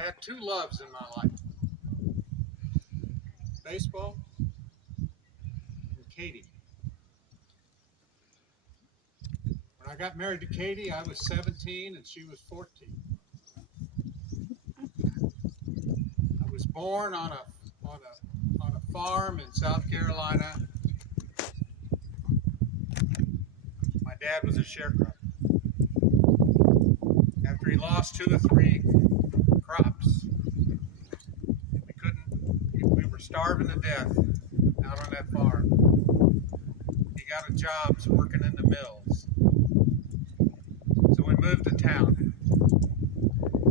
I had two loves in my life: baseball and Katie. When I got married to Katie, I was 17 and she was 14. I was born on a farm in South Carolina. My dad was a sharecropper. After he lost two or three crops, we were starving to death out on that farm. He got a job working in the mills. So we moved to town.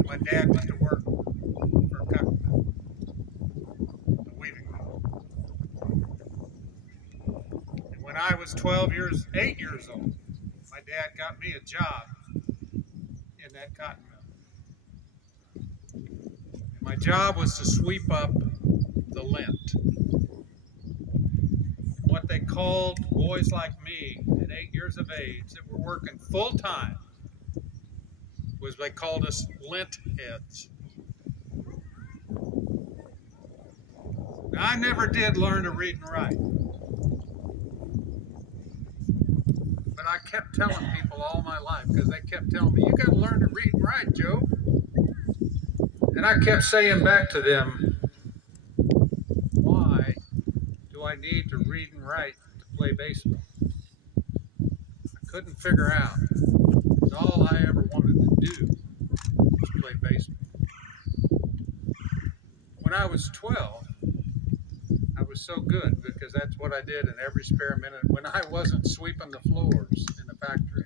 My dad went to work for a cotton mill, a weaving mill. And when I was 8 years old, my dad got me a job in that cotton mill. And my job was to sweep up the lint. What they called boys like me at 8 years of age that were working full time was they called us lint heads. Now, I never did learn to read and write, but I kept telling people all my life because they kept telling me, "You got to learn to read and write, Joe." And I kept saying back to them, "Why do I need to read and write to play baseball?" I couldn't figure out. Because all I ever wanted to do was play baseball. When I was 12, I was so good because that's what I did in every spare minute. When I wasn't sweeping the floors in the factory,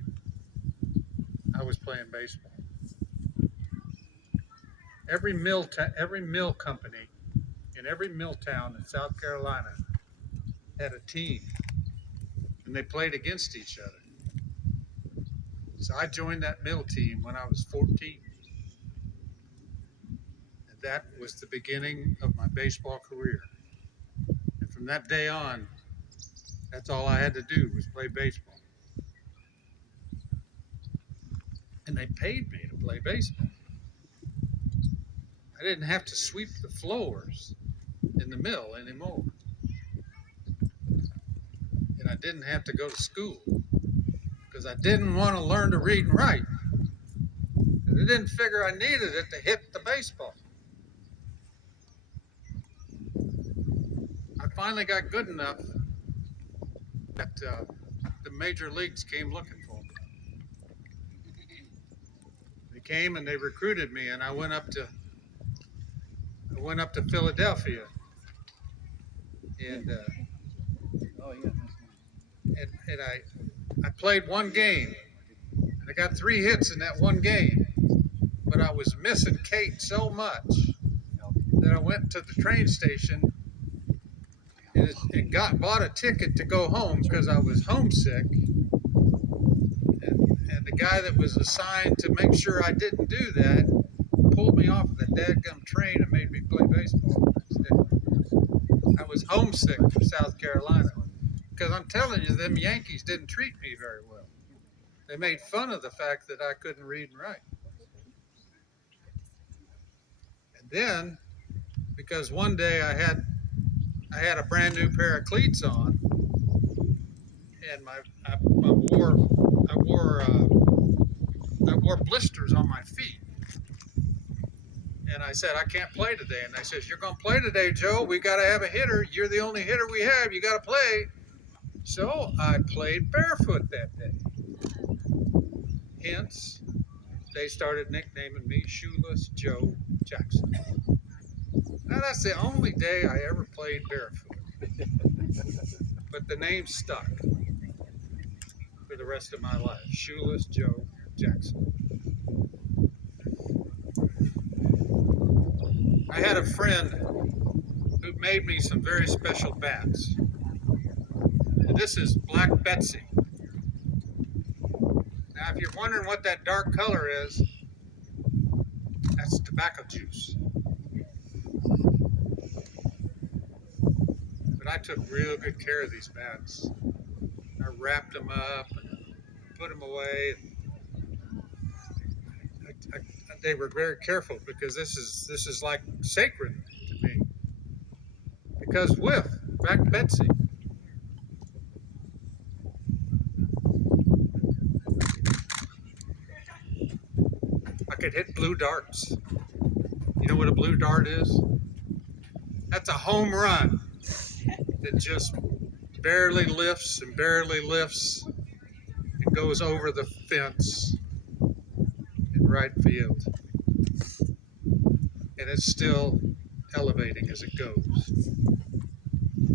I was playing baseball. Every mill company in every mill town in South Carolina had a team, and they played against each other. So I joined that mill team when I was 14. And that was the beginning of my baseball career. And from that day on, that's all I had to do was play baseball. And they paid me to play baseball. I didn't have to sweep the floors in the mill anymore. And I didn't have to go to school because I didn't want to learn to read and write. And I didn't figure I needed it to hit the baseball. I finally got good enough that the major leagues came looking for me. They came and they recruited me, and I went up to Philadelphia, and I played one game, and I got 3 hits in that one game. But I was missing Kate so much that I went to the train station and bought a ticket to go home because I was homesick. And the guy that was assigned to make sure I didn't do that pulled me off of the dadgum train and made me play baseball instead. I was homesick from South Carolina because I'm telling you, them Yankees didn't treat me very well. They made fun of the fact that I couldn't read and write. And then, because one day I had a brand new pair of cleats on, and I wore blisters on my feet. And I said, "I can't play today." And they says, "You're going to play today, Joe. We got to have a hitter. You're the only hitter we have. You got to play." So I played barefoot that day. Hence, they started nicknaming me Shoeless Joe Jackson. Now, that's the only day I ever played barefoot. But the name stuck for the rest of my life. Shoeless Joe Jackson. I had a friend who made me some very special bats. And this is Black Betsy. Now, if you're wondering what that dark color is, that's tobacco juice. But I took real good care of these bats. I wrapped them up and put them away. I, they were very careful because this is like sacred to me. Because back Betsy, I could hit blue darts. You know what a blue dart is? That's a home run that just barely lifts and goes over the fence in right field. And it's still elevating as it goes.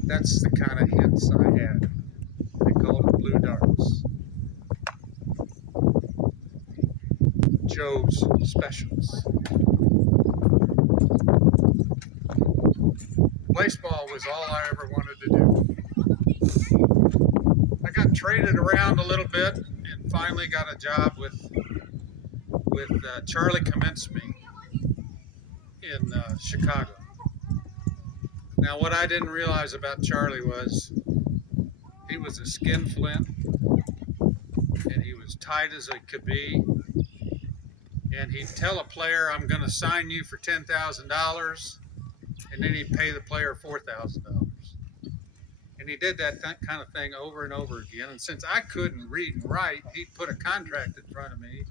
That's the kind of hits I had. They called them blue darts. Joe's specials. Baseball was all I ever wanted to do. I got traded around a little bit and finally got a job with Charlie Kaminsky in Chicago. Now, what I didn't realize about Charlie was he was a skinflint and he was tight as it could be. And he'd tell a player, I'm going to sign you for $10,000, and then he'd pay the player $4,000. And he did that kind of thing over and over again. And since I couldn't read and write, he'd put a contract in front of me,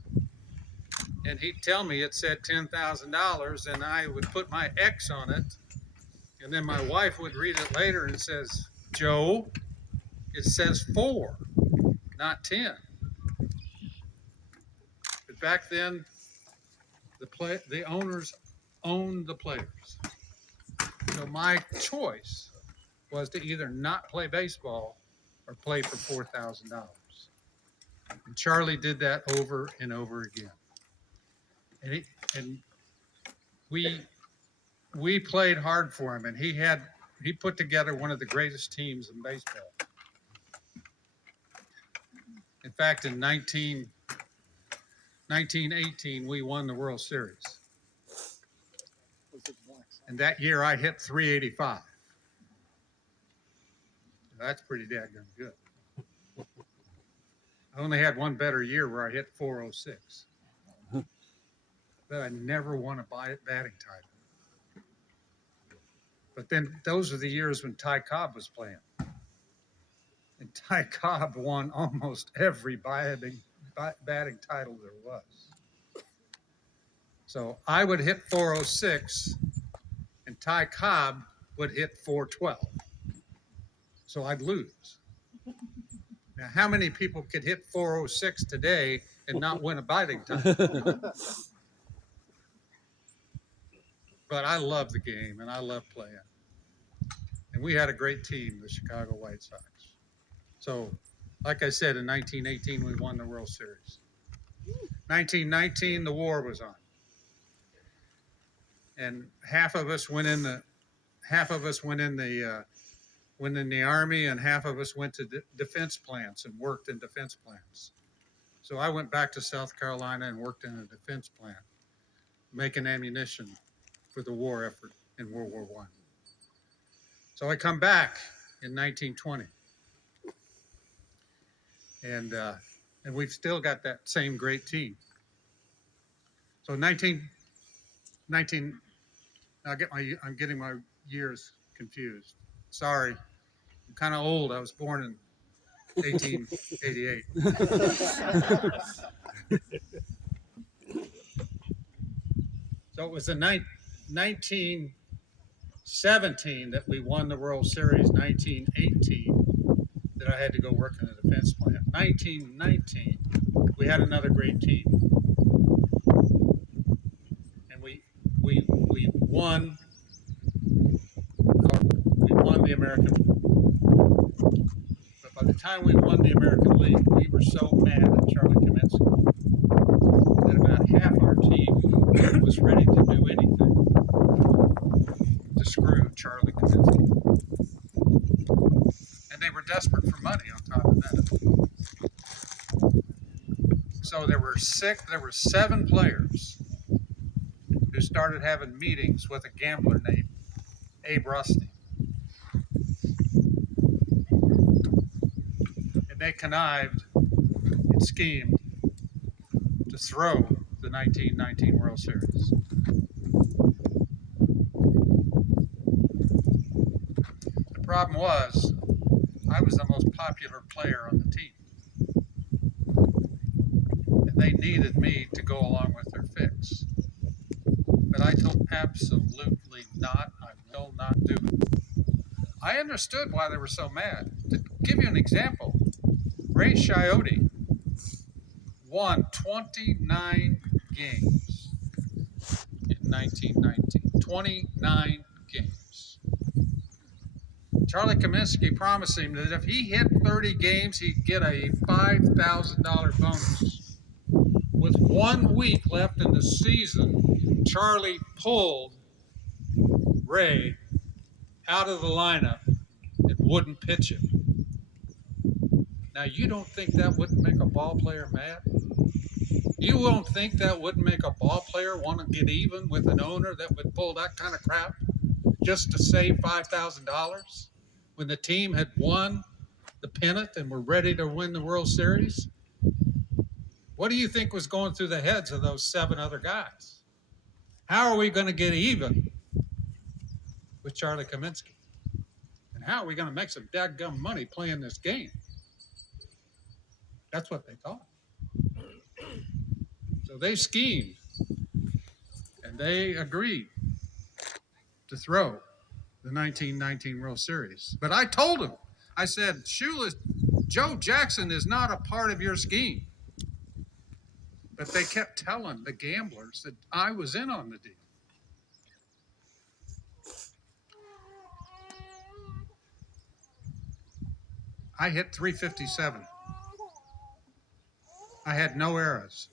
and he'd tell me it said $10,000, and I would put my X on it. And then my wife would read it later and says, Joe, it says 4, not 10. But back then, the owners owned the players. So my choice was to either not play baseball or play for $4,000. And Charlie did that over and over again. And we played hard for him, and he put together one of the greatest teams in baseball. In fact, in 1918, we won the World Series. And that year I hit 385. That's pretty daggone good. I only had one better year where I hit 406. But I never won a batting title. But then those are the years when Ty Cobb was playing. And Ty Cobb won almost every batting title there was. So I would hit 406, and Ty Cobb would hit 412. So I'd lose. Now, how many people could hit 406 today and not win a batting title? But I love the game, and I love playing. And we had a great team, the Chicago White Sox. So, like I said, in 1918, we won the World Series. 1919, the war was on. And half of us went in the Army, and half of us went to defense plants and worked in defense plants. So I went back to South Carolina and worked in a defense plant, making ammunition for the war effort in World War I. So I come back in 1920, and we've still got that same great team. So 19, I'm getting my years confused. Sorry, I'm kind of old. I was born in 1888. So it was in 1917 that we won the World Series. 1918 that I had to go work in a defense plant. 1919 we had another great team, and we won. We won the American. But by the time we won the American League, we were so mad at Charlie Kaminsky that about half our team was ready to do anything to screw Charlie Kaminsky. And they were desperate for money on top of that. So there were 7 players who started having meetings with a gambler named Abe Rusty. And they connived and schemed to throw the the 1919 World Series. The problem was, I was the most popular player on the team. And they needed me to go along with their fix. But I told them, absolutely not. I will not do it. I understood why they were so mad. To give you an example, Ray Chiodi won 29 games in 1919. 29 games. Charlie Kaminsky promised him that if he hit 30 games, he'd get a $5,000 bonus. With 1 week left in the season, Charlie pulled Ray out of the lineup and wouldn't pitch him. Now, you don't think that wouldn't make a ball player mad? You won't think that wouldn't make a ball player want to get even with an owner that would pull that kind of crap just to save $5,000 when the team had won the pennant and were ready to win the World Series? What do you think was going through the heads of those 7 other guys? How are we going to get even with Charlie Kaminsky? And how are we going to make some dadgum money playing this game? That's what they thought. So they schemed and they agreed to throw the 1919 World Series. But I told them, I said, Shoeless, Joe Jackson is not a part of your scheme. But they kept telling the gamblers that I was in on the deal. I hit 357. I had no errors.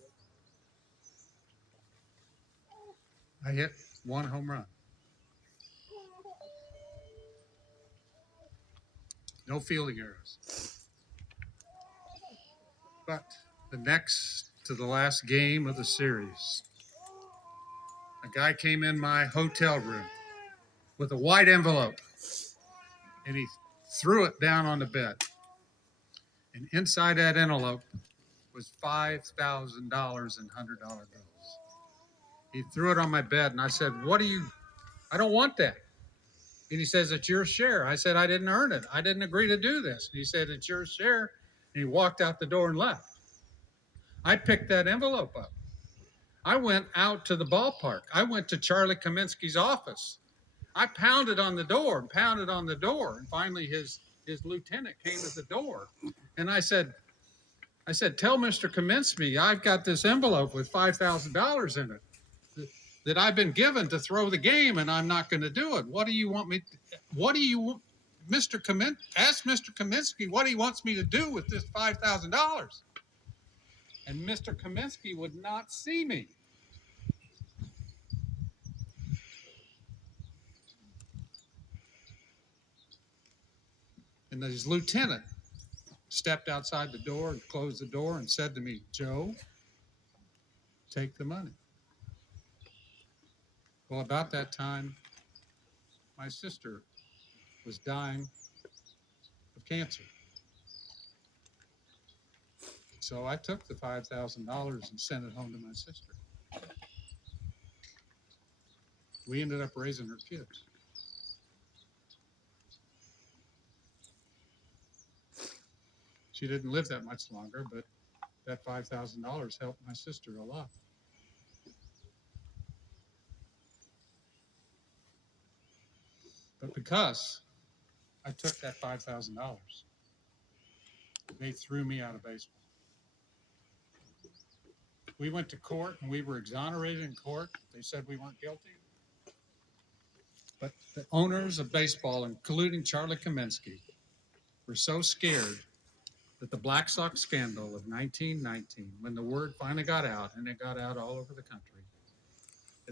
I hit 1 home run. No fielding errors. But the next to the last game of the series, a guy came in my hotel room with a white envelope and he threw it down on the bed. And inside that envelope was $5,000 in $100 bills. He threw it on my bed and I said, I don't want that. And he says, it's your share. I said, I didn't earn it. I didn't agree to do this. And he said, it's your share. And he walked out the door and left. I picked that envelope up. I went out to the ballpark. I went to Charlie Kaminsky's office. I pounded on the door and pounded on the door. And finally his lieutenant came to the door. And I said, tell Mr. Kaminsky I've got this envelope with $5,000 in it that I've been given to throw the game, and I'm not going to do it. What do you want me to, ask Mr. Kaminsky what he wants me to do with this $5,000. And Mr. Kaminsky would not see me. And his lieutenant stepped outside the door and closed the door and said to me, Joe, take the money. Well, about that time, my sister was dying of cancer. So I took the $5,000 and sent it home to my sister. We ended up raising her kids. She didn't live that much longer, but that $5,000 helped my sister a lot. But because I took that $5,000, they threw me out of baseball. We went to court and we were exonerated in court. They said we weren't guilty. But the owners of baseball, including Charlie Kaminsky, were so scared that the Black Sox scandal of 1919, when the word finally got out, and it got out all over the country,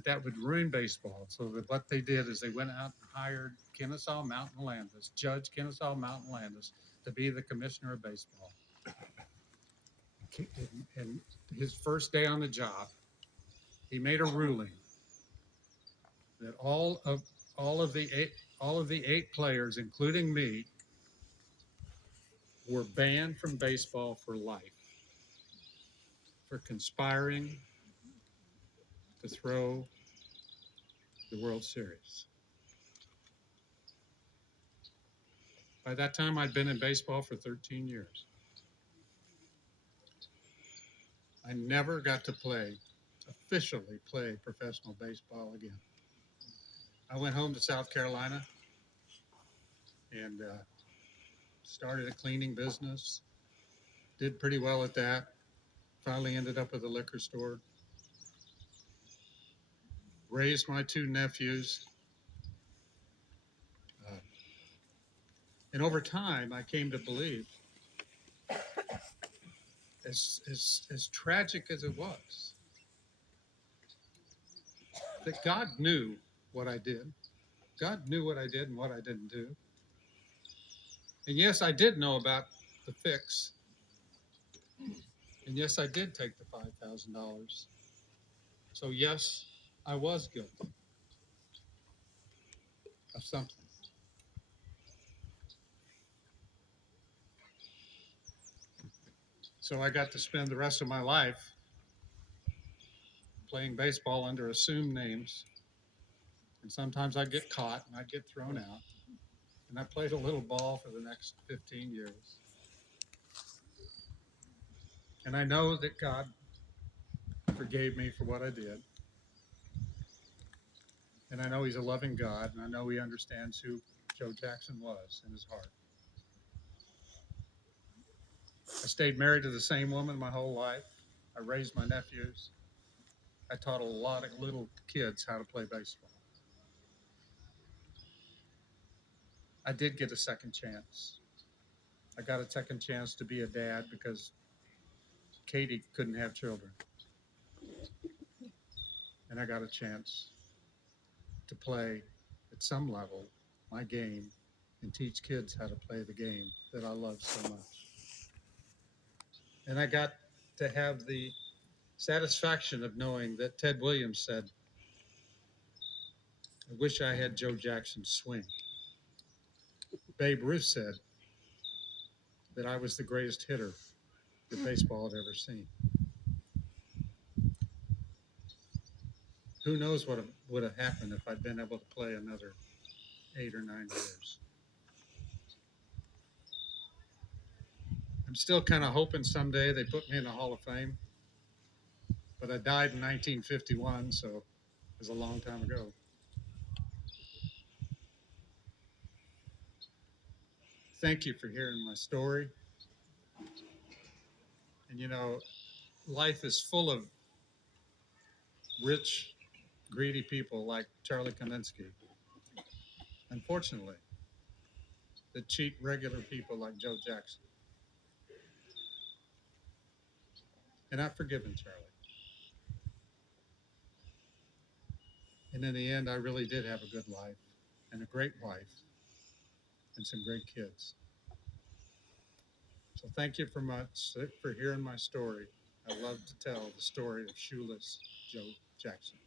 that would ruin baseball. So that what they did is they went out and hired Kennesaw Mountain Landis, Judge Kennesaw Mountain Landis, to be the commissioner of baseball. And his first day on the job, he made a ruling that all of the eight players, including me, were banned from baseball for life for conspiring to throw the World Series. By that time, I'd been in baseball for 13 years. I never got to officially play professional baseball again. I went home to South Carolina and started a cleaning business. Did pretty well at that. Finally ended up with a liquor store. Raised my two nephews. And over time, I came to believe, as tragic as it was, that God knew what I did. God knew what I did and what I didn't do. And yes, I did know about the fix. And yes, I did take the $5,000. So yes, I was guilty of something. So I got to spend the rest of my life playing baseball under assumed names. And sometimes I'd get caught and I'd get thrown out. And I played a little ball for the next 15 years. And I know that God forgave me for what I did. And I know He's a loving God, and I know He understands who Joe Jackson was in his heart. I stayed married to the same woman my whole life. I raised my nephews. I taught a lot of little kids how to play baseball. I did get a second chance. I got a second chance to be a dad because Katie couldn't have children. And I got a chance to play at some level my game and teach kids how to play the game that I love so much. And I got to have the satisfaction of knowing that Ted Williams said, I wish I had Joe Jackson's swing. Babe Ruth said that I was the greatest hitter that baseball had ever seen. Who knows what would have happened if I'd been able to play another 8 or 9 years. I'm still kind of hoping someday they put me in the Hall of Fame, but I died in 1951, so it was a long time ago. Thank you for hearing my story. And you know, life is full of rich, greedy people like Charlie Kaminsky, unfortunately, that cheat regular people like Joe Jackson. And I've forgiven Charlie. And in the end, I really did have a good life and a great wife and some great kids. So thank you for hearing my story. I love to tell the story of Shoeless Joe Jackson.